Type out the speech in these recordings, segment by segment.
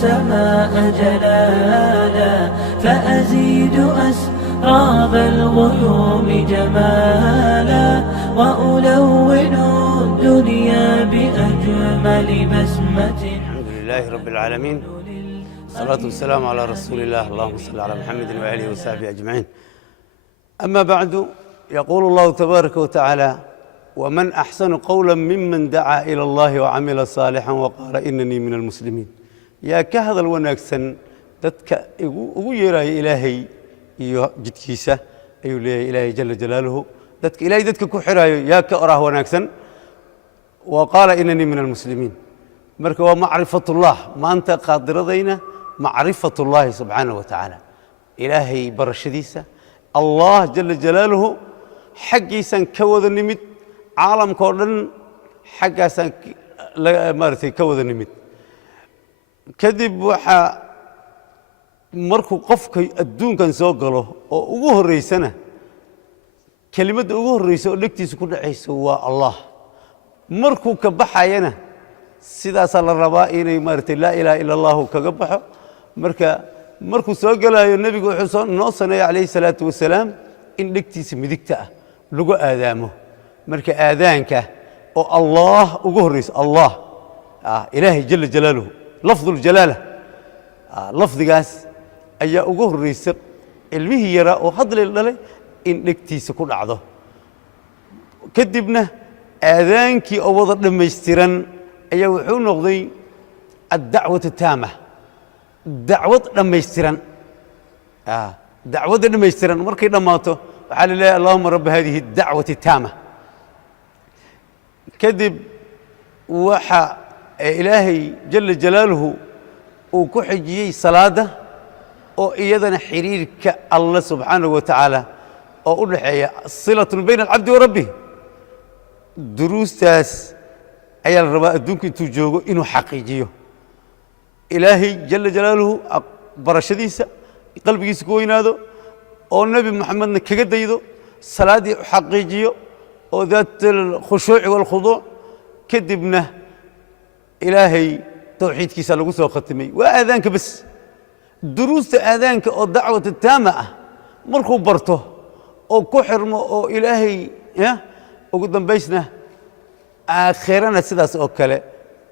السماء جلالا فأزيد أسراب الغيوم جمالا وألون الدنيا بأجمل بسمة. الحمد لله رب العالمين، الصلاة والسلام على رسول الله، اللهم صل على محمد وآله وصحبه أجمعين. أما بعد، يقول الله تبارك وتعالى: ومن أحسن قولا ممن دعا إلى الله وعمل صالحا وقال إنني من المسلمين. يا كهذا الوناكسن دتك ugu yeeray Ilaahay iyo jidkiisa ayuu leeyahay Ilaahay jalla jalaaluhu. dadka Ilaahay dadka ku xiraayo yaa ka oraah wanaagsan وقال إنني من المسلمين. marka waa macrifatullah. maanta qaadiradayna macrifatullah subhanahu wa ta'ala, Ilaahay barashadiisa, Allah jalla jalaaluhu xaqiisan ka wada nimid, caalamka oo dhan xaggaasan maartay ka wada nimid. kadib waxa markuu qofka adduunkan soo galo oo ugu horeysana kalimadda ugu horeysa oo dhegtiisa ku dhacayso waa Allah. markuu ka baxayana sidaas la rabaa inay maartay la ilaaha illa Allah kaga baxo. markuu soo galayo nabigu wuxuu noo saneeyay calayhi salaatu wasalaam in dhegtiisa midigta ah lagu aadaamo. marka aadaanka oo Allah ugu horeysa Allah ilaahay jalla jalaaluhu lafdul jalaala lafdigaas ayaa ugu horeysa ilmihii yara oo hadlay dhalay in dhegtiisa ku dhacdo. kadibna aadaankii oo wada dhammaystiran ayaa wuxuu noqday ad-dacwatu taama, dacwad dhammaystiran. dacwadda dhammaystiran markay dhammaato waxaa la leeyahay allahuma rabba hadihi ad-dacwati taama. kadib waxa ilaahay jalla jalaaluhu uu ku xijiyey salaada oo iyadana xiriirka Allah subxaanahu wa tacaala oo u dhaxeeya silatun bayna alcabdi wa rabbih. duruustaas ayaa la rabaa adduunka intuu joogo inuu xaqiijiyo ilaahay jalla jalaaluhu barashadiisa, qalbigiisa ku weynaado, oo nebi moxamedna kaga daydo, salaaddii u xaqiijiyo oo daat alkhushuuci waalkhuduuc. kadibna ilaahay tawxiidkiisa lagu soo khatimay. waa aadaanka bas. duruusta aadaanka oo dacwata taama ah markuu barto oo ku xirmo oo ilaahay ugu dambaysna aakhirana sidaas oo kale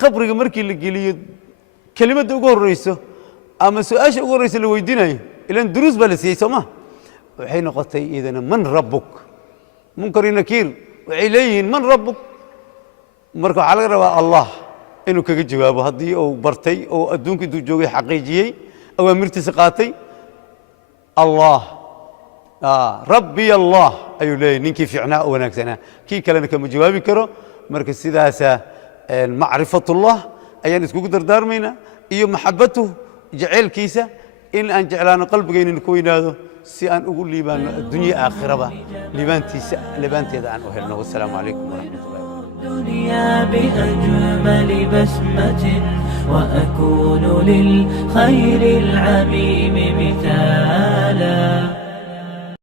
qabriga markii la geliyo kelimadda ugu horeyso ama su'aasha ugu horeysa la weydiinayo ilaan duruus baa la siiyey sooma, waxay noqotay idana man rabbuk. munkar iyo nakiir waxay leeyihiin man rabbuk. marka waxaa laga rabaa Allah inuu kaga jawaabo haddii uu bartay oo adduunka intuu joogay xaqiijiyey awaamirtiisa qaatay. Allah rabbi Allah ayuu leeyahay ninkii fiicnaa oo wanaagsanaa, kii kalena kama jawaabi karo. marka sidaasa macrifatullah ayaan iskugu dardaarmaynaa iyo maxabatuhu jaceylkiisa in aan jeclaano qalbigayna ku weynaado si aan ugu liibaano adduunyo aakhiraba liibaanteeda aan u helno. wassalaamu calaykum waraxmatullahi الدنيا بأجمل بسمة وأكون للخير العميم مثالا.